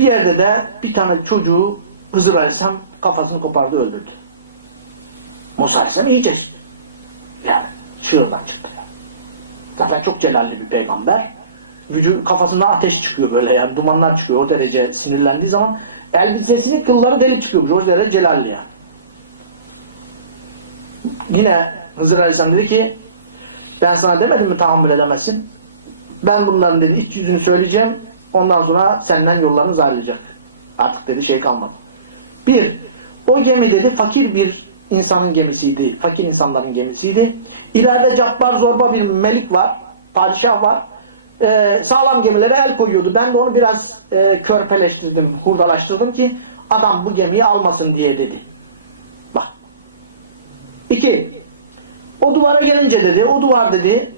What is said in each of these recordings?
Bir yerde de bir tane çocuğu Hızır Aleyhisselam kafasını kopardı öldürdü. Musa Aleyhisselam iyice yani çığırdan çıktı. Zaten çok celalli bir peygamber. Vücut, kafasından ateş çıkıyor böyle yani dumanlar çıkıyor o derece sinirlendiği zaman elbisesinin kılları delik çıkıyormuş o derece celalli yani. Yine Hızır Aleyhisselam dedi ki ben sana demedim mi tahammül edemezsin? Ben bunların dedi iç yüzünü söyleyeceğim. Ondan sonra senden yollarınız ayrılacak. Artık dedi şey kalmadı. Bir, o gemi dedi fakir bir insanın gemisiydi. Fakir insanların gemisiydi. İleride cabbar zorba bir melik var. Padişah var. Ee, sağlam gemilere el koyuyordu. Ben de onu biraz e, körpeleştirdim, hurdalaştırdım ki adam bu gemiyi almasın diye dedi. Bak. İki, o duvara gelince dedi, o duvar dedi,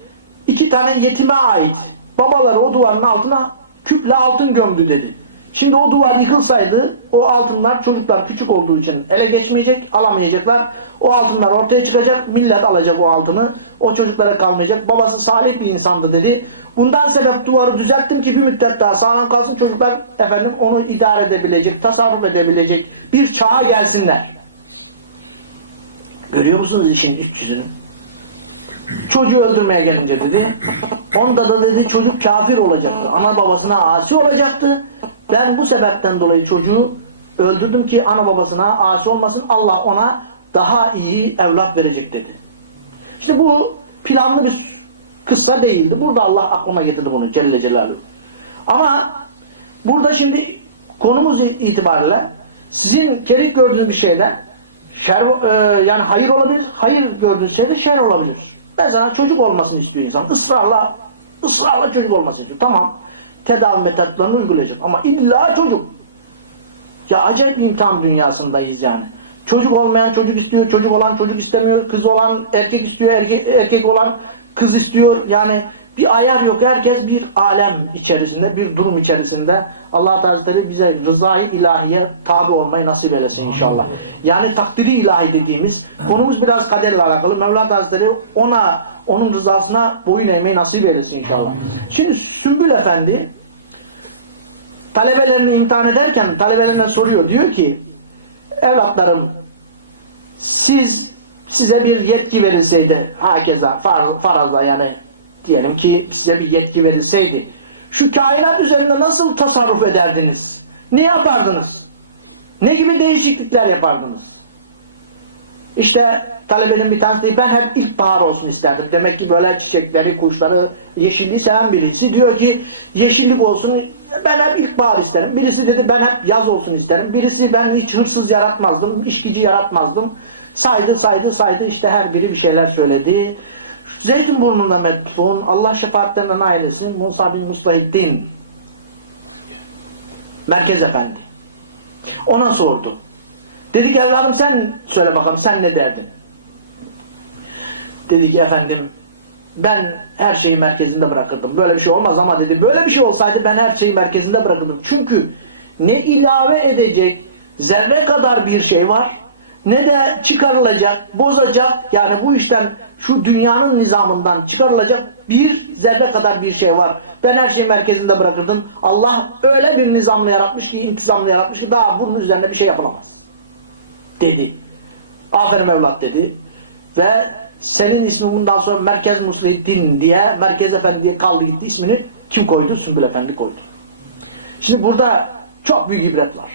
iki tane yetime ait. Babaları o duvarın altına küple altın gömdü dedi. Şimdi o duvar yıkılsaydı o altınlar çocuklar küçük olduğu için ele geçmeyecek, alamayacaklar. O altınlar ortaya çıkacak, millet alacak o altını. O çocuklara kalmayacak. Babası salih bir insandı dedi. Bundan sebep duvarı düzelttim ki bir müddet daha sağlam kalsın çocuklar efendim onu idare edebilecek, tasarruf edebilecek bir çağa gelsinler. Görüyor musunuz işin iç yüzünü? Çocuğu öldürmeye gelince dedi. Onda da dedi çocuk kafir olacaktı. Ana babasına asi olacaktı. Ben bu sebepten dolayı çocuğu öldürdüm ki ana babasına asi olmasın. Allah ona daha iyi evlat verecek dedi. İşte bu planlı bir kıssa değildi. Burada Allah aklıma getirdi bunu Celle Celaluhu. Ama burada şimdi konumuz itibariyle sizin kerik gördüğünüz bir şeyde şer, e, yani hayır olabilir, hayır gördüğünüz şeyde şer olabilir. Ben sana çocuk olmasını istiyor insan. Israrla, ısrarla çocuk olmasını istiyor. Tamam. Tedavi metotlarını uygulayacak. Ama illa çocuk. Ya acayip imtihan dünyasındayız yani. Çocuk olmayan çocuk istiyor, çocuk olan çocuk istemiyor, kız olan erkek istiyor, erkek, erkek olan kız istiyor. Yani bir ayar yok. Herkes bir alem içerisinde, bir durum içerisinde. Allah Teala bize rızayı ilahiye tabi olmayı nasip eylesin inşallah. Yani takdiri ilahi dediğimiz konumuz biraz kaderle alakalı. Mevla Hazretleri ona onun rızasına boyun eğmeyi nasip eylesin inşallah. Şimdi Sümbül Efendi talebelerini imtihan ederken talebelerine soruyor. Diyor ki evlatlarım siz size bir yetki verilseydi hakeza far, faraza yani diyelim ki size bir yetki verilseydi şu kainat üzerinde nasıl tasarruf ederdiniz? Ne yapardınız? Ne gibi değişiklikler yapardınız? İşte talebenin bir tanesi ben hep ilkbahar olsun isterdim. Demek ki böyle çiçekleri, kuşları, yeşilliği seven birisi diyor ki yeşillik olsun ben hep ilkbahar isterim. Birisi dedi ben hep yaz olsun isterim. Birisi ben hiç hırsız yaratmazdım, işkici yaratmazdım. Saydı saydı saydı işte her biri bir şeyler söyledi. Zeytinburnu'nda metbun, Allah şefaatlerinden ailesin, Musa bin Mustahiddin, Merkez Efendi. Ona sordu. Dedi ki evladım sen söyle bakalım sen ne derdin? Dedi ki efendim ben her şeyi merkezinde bırakırdım. Böyle bir şey olmaz ama dedi böyle bir şey olsaydı ben her şeyi merkezinde bırakırdım. Çünkü ne ilave edecek zerre kadar bir şey var ne de çıkarılacak, bozacak yani bu işten şu dünyanın nizamından çıkarılacak bir zerre kadar bir şey var. Ben her şeyi merkezinde bırakırdım. Allah öyle bir nizamlı yaratmış ki, intizamlı yaratmış ki daha bunun üzerine bir şey yapılamaz. Dedi. Aferin evlat dedi. Ve senin ismin bundan sonra Merkez Muslihin diye, Merkez Efendi diye kaldı gitti ismini kim koydu? Sümbül Efendi koydu. Şimdi burada çok büyük ibret var.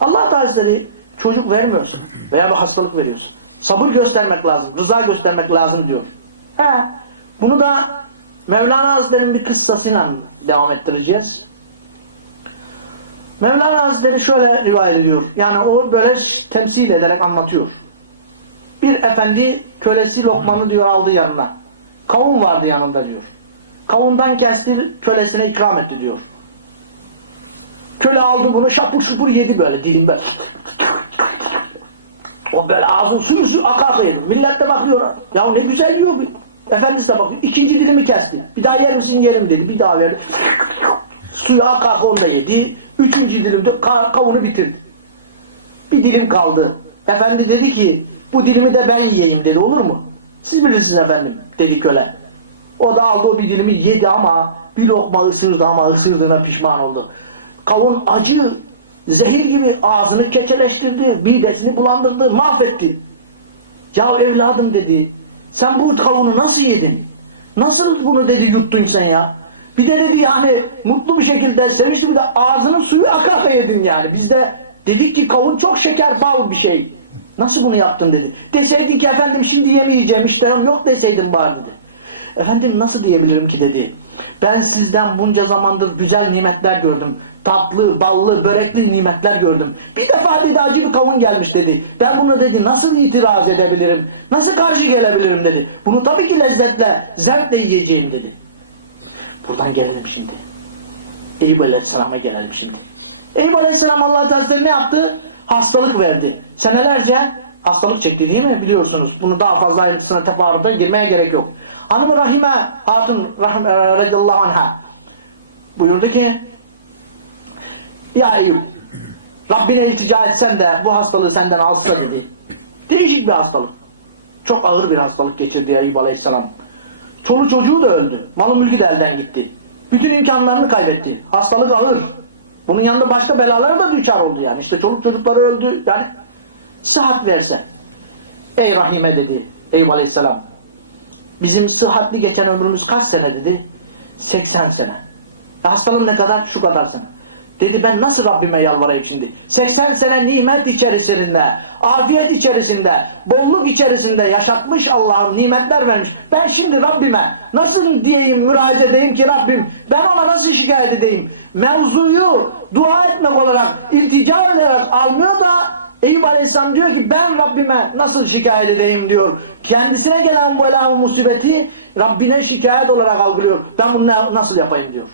Allah Teala çocuk vermiyorsun veya bir hastalık veriyorsun. Sabır göstermek lazım, rıza göstermek lazım diyor. He, bunu da Mevlana Hazretleri'nin bir kıssasıyla devam ettireceğiz. Mevlana Hazretleri şöyle rivayet ediyor. Yani o böyle temsil ederek anlatıyor. Bir efendi kölesi lokmanı diyor aldı yanına. Kavun vardı yanında diyor. Kavundan kesti kölesine ikram etti diyor. Köle aldı bunu şapur şupur yedi böyle dilim böyle. O böyle ağzın suyu suyu akar yedi. Millet de bakıyor. Ya ne güzel diyor. Efendisi de bakıyor. İkinci dilimi kesti. Bir daha yer misin yerim dedi. Bir daha verdi. Suyu akar onu da yedi. Üçüncü dilimde kavunu bitirdi. Bir dilim kaldı. Efendi dedi ki bu dilimi de ben yiyeyim dedi. Olur mu? Siz bilirsiniz efendim dedi köle. O da aldı o bir dilimi yedi ama bir lokma ısırdı ama ısırdığına pişman oldu. Kavun acı, zehir gibi ağzını keçeleştirdi, midesini bulandırdı, mahvetti. Ya evladım dedi, sen bu kavunu nasıl yedin? Nasıl bunu dedi yuttun sen ya? Bir de dedi yani mutlu bir şekilde, sevinçli bir de ağzının suyu akar da yedin yani. Biz de dedik ki kavun çok şeker bal bir şey. Nasıl bunu yaptın dedi. Deseydin ki efendim şimdi yemeyeceğim iştahım yok deseydin bari dedi. Efendim nasıl diyebilirim ki dedi. Ben sizden bunca zamandır güzel nimetler gördüm. Tatlı, ballı, börekli nimetler gördüm. Bir defa dedi acı bir kavun gelmiş dedi. Ben bunu dedi nasıl itiraz edebilirim? Nasıl karşı gelebilirim dedi. Bunu tabii ki lezzetle, zevkle yiyeceğim dedi. Buradan gelelim şimdi. Eyüp Aleyhisselam'a gelelim şimdi. Eyüp Aleyhisselam Allah Teala ne yaptı? Hastalık verdi. Senelerce hastalık çekti değil mi? Biliyorsunuz. Bunu daha fazla ayrıntısına teferruata girmeye gerek yok. Hanım Rahime Hatun Rahim, e, anha buyurdu ki Ya Eyüp Rabbine iltica etsen de bu hastalığı senden alsa dedi. Değişik bir hastalık. Çok ağır bir hastalık geçirdi Eyüp Aleyhisselam. Çoluk çocuğu da öldü. Malı mülkü de elden gitti. Bütün imkanlarını kaybetti. Hastalık ağır. Bunun yanında başka belalara da düçar oldu yani. İşte çoluk çocukları öldü. Yani sıhhat verse. Ey Rahime dedi. Eyüp Aleyhisselam. Bizim sıhhatli geçen ömrümüz kaç sene dedi? 80 sene. Hastalığın ne kadar? Şu kadar sene. Dedi ben nasıl Rabbime yalvarayım şimdi? 80 sene nimet içerisinde, afiyet içerisinde, bolluk içerisinde yaşatmış Allah'ım nimetler vermiş. Ben şimdi Rabbime nasıl diyeyim, müracaat edeyim ki Rabbim ben ona nasıl şikayet edeyim? Mevzuyu dua etmek olarak, iltica ederek almıyor da Eyüp Aleyhisselam diyor ki ben Rabbime nasıl şikayet edeyim diyor. Kendisine gelen bu bela musibeti Rabbine şikayet olarak algılıyor. Ben bunu nasıl yapayım diyor.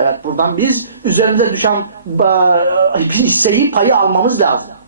Evet buradan biz üzerimize düşen e, hisseyi payı almamız lazım.